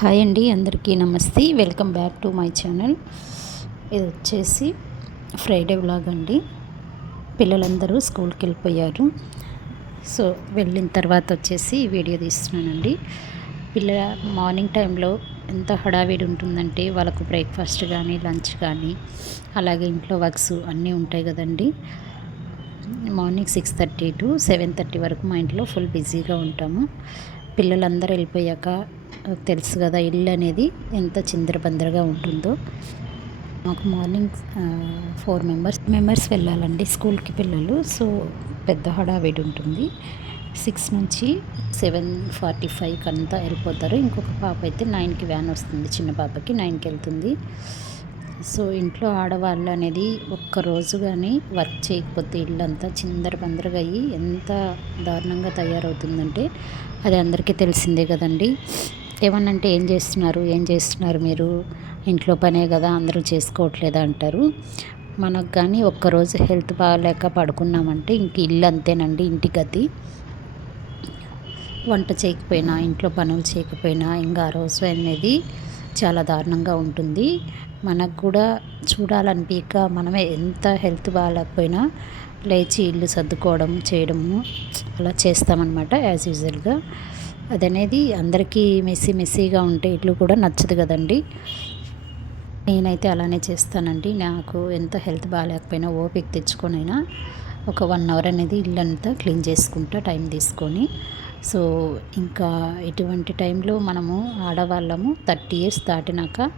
Hi అండి, అందరికీ నమస్తే. Welcome back to my channel. ఇది వచ్చేసి ఫ్రైడే వ్లాగ్ అండి. పిల్లలందరూ స్కూల్కి వెళ్ళిపోయారు. సో వెళ్ళిన తర్వాత వచ్చేసి వీడియో తీస్తున్నానండి. పిల్లల మార్నింగ్ టైంలో ఎంత హడావిడి ఉంటుందంటే వాళ్ళకు బ్రేక్ఫాస్ట్ కానీ లంచ్ కానీ అలాగే ఇంట్లో వర్క్స్ అన్నీ ఉంటాయి కదండి. మార్నింగ్ 6:30 to 7:30 వరకు మా ఇంట్లో ఫుల్ బిజీగా ఉంటాము. పిల్లలందరూ వెళ్ళిపోయాక తెలుసు కదా, ఇల్లు అనేది ఎంత చిందరబందరగా ఉంటుందో. మాకు మార్నింగ్ 4 మెంబర్స్ వెళ్ళాలండి స్కూల్కి పిల్లలు. సో పెద్ద హడావిడి ఉంటుంది. 6 నుంచి 7:45 అంతా వెళ్ళిపోతారు. ఇంకొక పాప అయితే 9కి వ్యాన్ వస్తుంది. చిన్న పాపకి 9కి వెళ్తుంది. సో ఇంట్లో ఆడవాళ్ళు అనేది ఒక్కరోజు కానీ వర్క్ చేయకపోతే ఇల్లంతా చిందరబందరగా అయ్యి ఎంత దారుణంగా తయారవుతుందంటే అది అందరికీ తెలిసిందే కదండి. ఏమన్నంటే ఏం చేస్తున్నారు మీరు, ఇంట్లో పనే కదా అందరూ చేసుకోవట్లేదా అంటారు. మనకు కానీ ఒక్కరోజు హెల్త్ బాగాలేక పడుకున్నామంటే ఇంక ఇల్లు అంతేనండి, ఇంటి గతి. వంట చేయకపోయినా ఇంట్లో పనులు చేయకపోయినా ఇంకా ఆ రోజు అనేది చాలా దారుణంగా ఉంటుంది. మనకు కూడా చూడాలనిపించక మనమే ఎంత హెల్త్ బాగాలేకపోయినా లేచి ఇల్లు సర్దుకోవడం చేయడము అలా చేస్తామన్నమాట యాజ్ యూజువల్గా. అదనేది అందరికీ మెస్సీగా ఉంటే ఇల్లు కూడా నచ్చదు కదండి. నేనైతే అలానే చేస్తానండి. నాకు ఎంత హెల్త్ బాగాలేకపోయినా ఓపిక తెచ్చుకొనైనా ఒక 1 అవర్ అనేది ఇల్లంతా క్లీన్ చేసుకుంటా టైం తీసుకొని. సో ఇంకా ఇటువంటి టైంలో మనము ఆడవాళ్ళము 30 years దాటినాక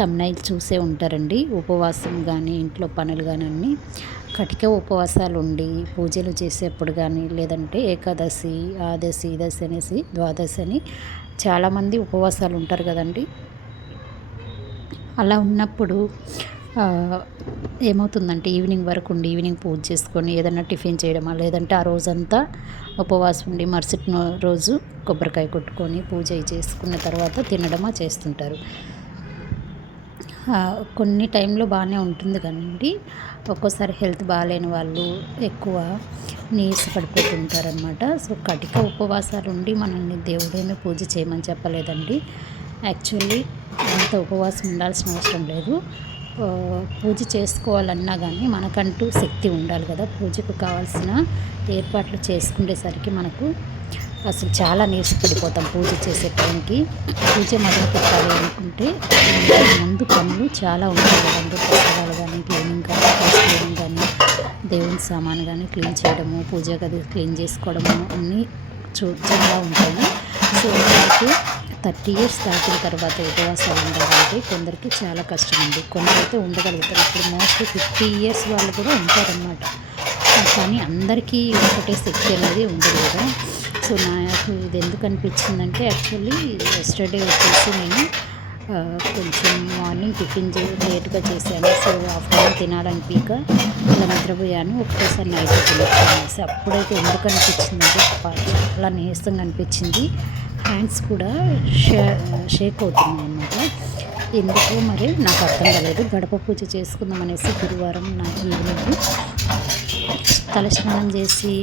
తమ్నైల్ చూసే ఉంటారండి. ఉపవాసం కానీ ఇంట్లో పనులు కానీ అన్నీ కటిక ఉపవాసాలు ఉండి పూజలు చేసేప్పుడు కానీ, లేదంటే ఏకాదశి, ఆదశి, దశి అనేసి ద్వాదశి అని చాలామంది ఉపవాసాలు ఉంటారు కదండి. అలా ఉన్నప్పుడు ఏమవుతుందంటే ఈవినింగ్ వరకు ఉండి ఈవినింగ్ పూజ చేసుకొని ఏదైనా టిఫిన్ చేయడమా, లేదంటే ఆ రోజంతా ఉపవాసం ఉండి మరుసటి రోజు కొబ్బరికాయ కొట్టుకొని పూజ చేసుకున్న తర్వాత తినడమా చేస్తుంటారు. కొన్ని టైంలో బాగానే ఉంటుంది కానివ్వండి, ఒక్కోసారి హెల్త్ బాగాలేని వాళ్ళు ఎక్కువ నీరస పడిపోతుంటారనమాట. సో కటిక ఉపవాసాలు ఉండి మనల్ని దేవుడేమీ పూజ చేయమని చెప్పలేదండి. యాక్చువల్లీ అంత ఉపవాసం ఉండాల్సిన అవసరం లేదు. పూజ చేసుకోవాలన్నా కానీ మనకంటూ శక్తి ఉండాలి కదా. పూజకు కావాల్సిన ఏర్పాట్లు చేసుకునేసరికి మనకు అసలు చాలా నీరసపడిపోతాం. పూజ చేసే టైంకి పూజ మొదలు పెట్టాలి అనుకుంటే ముందు పనులు చాలా ఉంటాయి కదండి. ప్రసాదాలు కానీ క్లీనింగ్ కానీ దేవుని సామాను కానీ క్లీన్ చేయడము, పూజ గది క్లీన్ చేసుకోవడము అన్నీ చాలా ఉంటాయి. సో మనకి 30 years దాటిన తర్వాత ఉపవాసాలు ఉండాలంటే కొందరికి చాలా కష్టం ఉంది. కొందరైతే ఉండగలుగుతారు. ఇప్పుడు మోస్ట్లీ 50 years వాళ్ళు కూడా ఉంటారనమాట. కానీ అందరికీ ఒకటే శక్తి అనేది ఉండదు కదా. సో నాకు ఇది ఎందుకు అనిపించిందంటే, యాక్చువల్లీ ఎస్టర్డే వచ్చేసి నేను కొంచెం మార్నింగ్ టిఫిన్ లేట్గా చేశాను. సో ఆఫ్టర్నూన్ తినాలనిపించక ఇలా నిద్రపోయాను. ఒకటేసారి నైట్ తినేసి అప్పుడైతే ఎందుకు అనిపించిందంటే చాలా నీరసంగా అనిపించింది. హ్యాండ్స్ కూడా షేక్ అవుతున్నాయి అన్నమాట. ఎందుకో మరి నాకు అర్థం కాలేదు. గడప పూజ చేసుకుందాం అనేసి గురువారం నా ఈవినింగ్ తలస్నానం చేసి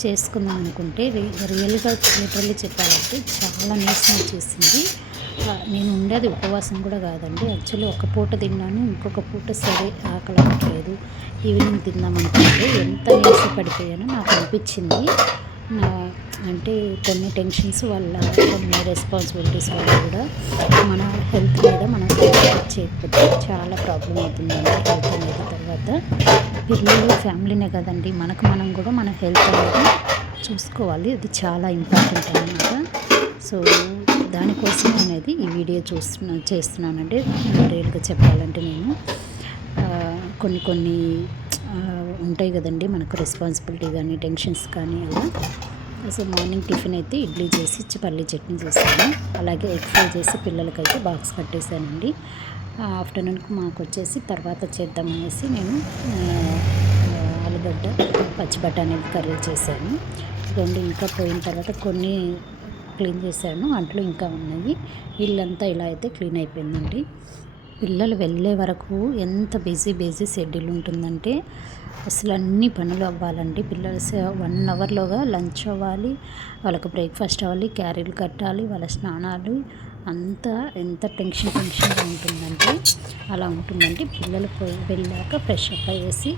చేసుకుందాం అనుకుంటే రియల్గా లిటరల్లీ చెప్పాలంటే చాలా నీరసం వచ్చేసింది. నేను ఉండేది ఉపవాసం కూడా కాదండి. యాక్చువల్లీ ఒక పూట తిన్నాను, ఇంకొక పూట సరే ఆకలి అవ్వట్లేదు, ఈవినింగ్ తిందామనుకుంటే ఎంత నీరస పడిపోయానో నాకు అనిపించింది. అంటే కొన్ని టెన్షన్స్ వల్ల, కొన్ని రెస్పాన్సిబిలిటీస్ వల్ల కూడా మన హెల్త్ మీద మనం చేయకపోతే చాలా ప్రాబ్లం అవుతుందండి. హెల్త్ అనేది తర్వాత పిల్లలు ఫ్యామిలీనే కదండి, మనం కూడా మన హెల్త్ అనేది చూసుకోవాలి. అది చాలా ఇంపార్టెంట్ అన్నమాట. సో దానికోసం అనేది ఈ వీడియో చేస్తున్నానంటే రియల్గా చెప్పాలంటే నేను కొన్ని ఉంటాయి కదండి మనకు రెస్పాన్సిబిలిటీ కానీ టెన్షన్స్ కానీ అలా. సో మార్నింగ్ టిఫిన్ అయితే ఇడ్లీ చేసి పల్లీ చట్నీ చేశాను. అలాగే ఎగ్ ఫ్రై చేసి పిల్లలకైతే బాక్స్ కట్టేశానండి. ఆఫ్టర్నూన్కి మాకు వచ్చేసి తర్వాత చేద్దామనేసి నేను ఆలుగడ్డ పచ్చి బఠానీ కర్రీ చేశాను. రెండు ఇంకా పోయిన తర్వాత కొన్ని క్లీన్ చేశాను, అంట్లు ఇంకా ఉన్నాయి. ఇల్లంతా ఇలా అయితే క్లీన్ అయిపోయిందండి. పిల్లలు వెళ్ళే వరకు ఎంత బిజీ షెడ్యూల్ ఉంటుందంటే అసలు అన్ని పనులు అవ్వాలండి. పిల్లలు 1 అవర్లోగా లంచ్ అవ్వాలి, వాళ్ళకు బ్రేక్ఫాస్ట్ అవ్వాలి, క్యారీలు కట్టాలి, వాళ్ళ స్నానాలు, అంతా ఎంత టెన్షన్గా ఉంటుందంటే అలా ఉంటుందండి. పిల్లలు వెళ్ళాక ఫ్రెష్ అప్ అయ్యేసి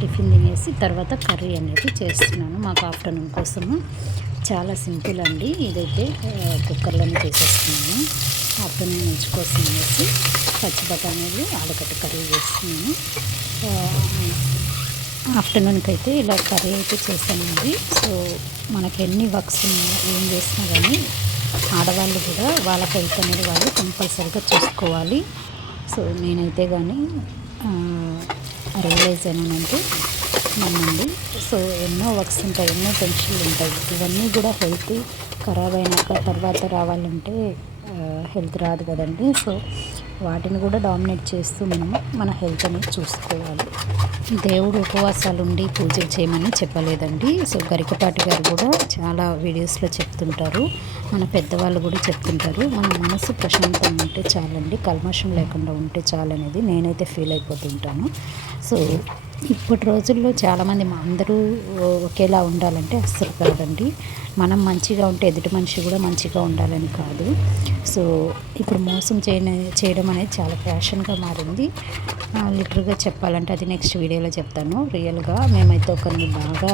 టిఫిన్ తినేసి తర్వాత కర్రీ అనేది చేస్తున్నాను మాకు ఆఫ్టర్నూన్ కోసము. చాలా సింపుల్ అండి ఇదైతే. కుక్కర్లోనే చేసేస్తున్నాను. ఆఫ్టర్నూన్ లంచ్ కోసం అనేసి పచ్చి బఠానీలు ఆలుగడ్డ కర్రీ చేస్తున్నాను. ఆఫ్టర్నూన్కి అయితే ఇలా కర్రీ అయితే చేశానండి. సో మనకి ఎన్ని వర్క్స్ ఉన్నా ఏం చేసినా కానీ ఆడవాళ్ళు కూడా వాళ్ళ హెల్త్ అనేది వాళ్ళు కంపల్సరీగా చూసుకోవాలి. సో నేనైతే కానీ రియలైజ్ అయినానంటే నమ్మండి. సో ఎన్నో వర్క్స్ ఉంటాయి, ఎన్నో టెన్షన్లు ఉంటాయి. ఇవన్నీ కూడా హెల్త్ ఖరాబ్ అయినాక తర్వాత రావాలంటే హెల్త్ రాదు కదండి. సో వాటిని కూడా డామినేట్ చేస్తూ మనము మన హెల్త్ అనేది చూసుకోవాలి. దేవుడు ఉపవాసాలు ఉండి పూజలు చేయమని చెప్పలేదండి. సో గరికపాటి గారు కూడా చాలా వీడియోస్లో చెప్తుంటారు, మన పెద్దవాళ్ళు కూడా చెప్తుంటారు. మన మనసు ప్రశాంతంగా ఉంటే చాలండి, కల్మషం లేకుండా ఉంటే చాలనేది నేనైతే ఫీల్ అయిపోతుంటాను. సో ఇప్పటి రోజుల్లో చాలామంది అందరూ ఒకేలా ఉండాలంటే అస్సలు కాదండి. మనం మంచిగా ఉంటే ఎదుటి మనిషి కూడా మంచిగా ఉండాలని కాదు. సో ఇప్పుడు మోసం చేయడం అనేది చాలా ఫ్యాషన్గా మారింది. లిటరల్గా చెప్పాలంటే అది నెక్స్ట్ వీడియోలో చెప్తాను. రియల్గా మేమైతే ఒకరిని బాగా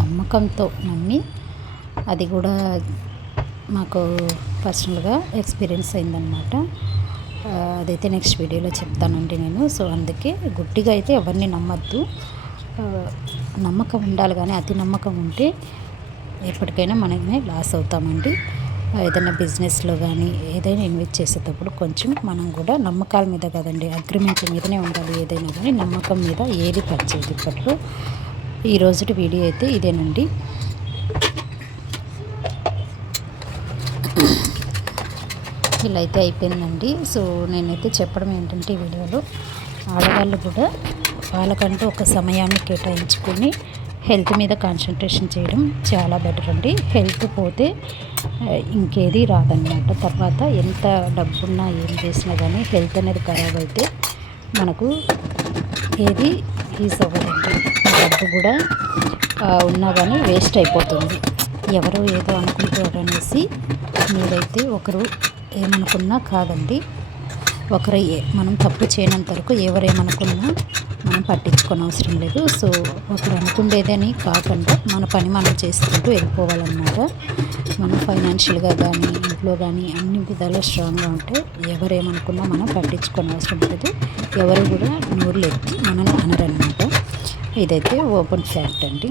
నమ్మకంతో నమ్మి, అది కూడా మాకు పర్సనల్గా ఎక్స్పీరియన్స్ అయిందనమాట. అదైతే నెక్స్ట్ వీడియోలో చెప్తానండి నేను. సో అందుకే గుడ్డిగా అయితే ఎవరిని నమ్మద్దు. నమ్మకం ఉండాలి, కానీ అతి నమ్మకం ఉంటే ఎప్పటికైనా మనమే లాస్ అవుతామండి. ఏదైనా బిజినెస్లో కానీ ఏదైనా ఇన్వెస్ట్ చేసేటప్పుడు కొంచెం మనం కూడా నమ్మకాల మీద కదండి, అగ్రిమెంట్ల మీదనే ఉండాలి. ఏదైనా కానీ నమ్మకం మీద ఏది పనిచేయదు ఇప్పట్లో. ఈ రోజుటి వీడియో అయితే ఇదేనండి. ఇలా అయితే అయిపోయిందండి. సో నేనైతే చెప్పడం ఏంటంటే ఈ వీడియోలో ఆడవాళ్ళు కూడా వాళ్ళకంటూ ఒక సమయాన్ని కేటాయించుకొని హెల్త్ మీద కాన్సన్ట్రేషన్ చేయడం చాలా బెటర్ అండి. హెల్త్ పోతే ఇంకేది రాదన్నమాట. తర్వాత ఎంత డబ్బున్నా ఏం చేసినా కానీ హెల్త్ అనేది ఖరాబ్ అయితే మనకు ఏది యూస్ అవ్వదండి. డబ్బు కూడా ఉన్నా కానీ వేస్ట్ అయిపోతుంది. ఎవరో ఏదో అనుకుంటారు అనేసి మీరైతే ఒకరు ఏమనుకున్నా కాదండి. ఒకరు మనం తప్పు చేయనంత వరకు ఎవరేమనుకున్నా మనం పట్టించుకోని అవసరం లేదు. సో ఒకరు అనుకుండేదని కాకుండా మన పని మనం చేసుకుంటూ వెళ్ళిపోవాలన్నమాట. మనం ఫైనాన్షియల్గా కానీ ఇంట్లో కానీ అన్ని విధాలు స్ట్రాంగ్గా ఉంటే ఎవరేమనుకున్నా మనం పట్టించుకోని అవసరం లేదు. ఎవరు కూడా నోరులు ఎత్తి మనల్ని అనరన్నమాట. ఇదైతే ఓపెన్ ఫ్యాక్ట్ అండి.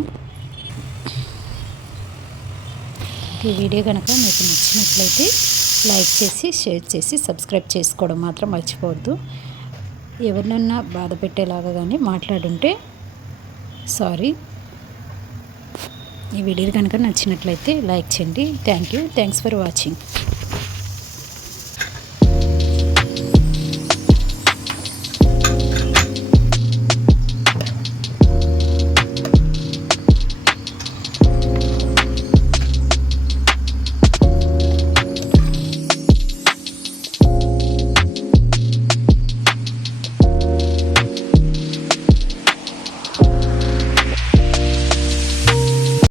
ఈ వీడియో కనుక మీకు నచ్చినట్లయితే లైక్ చేసి షేర్ చేసి సబ్స్క్రైబ్ చేసుకోవడం మాత్రం మర్చిపోవద్దు. ఎవరినన్నా బాధ పెట్టేలాగా కానీ మాట్లాడుంటే సారీ. ఈ వీడియో కనుక నచ్చినట్లయితే లైక్ చేయండి. Thanks for watching.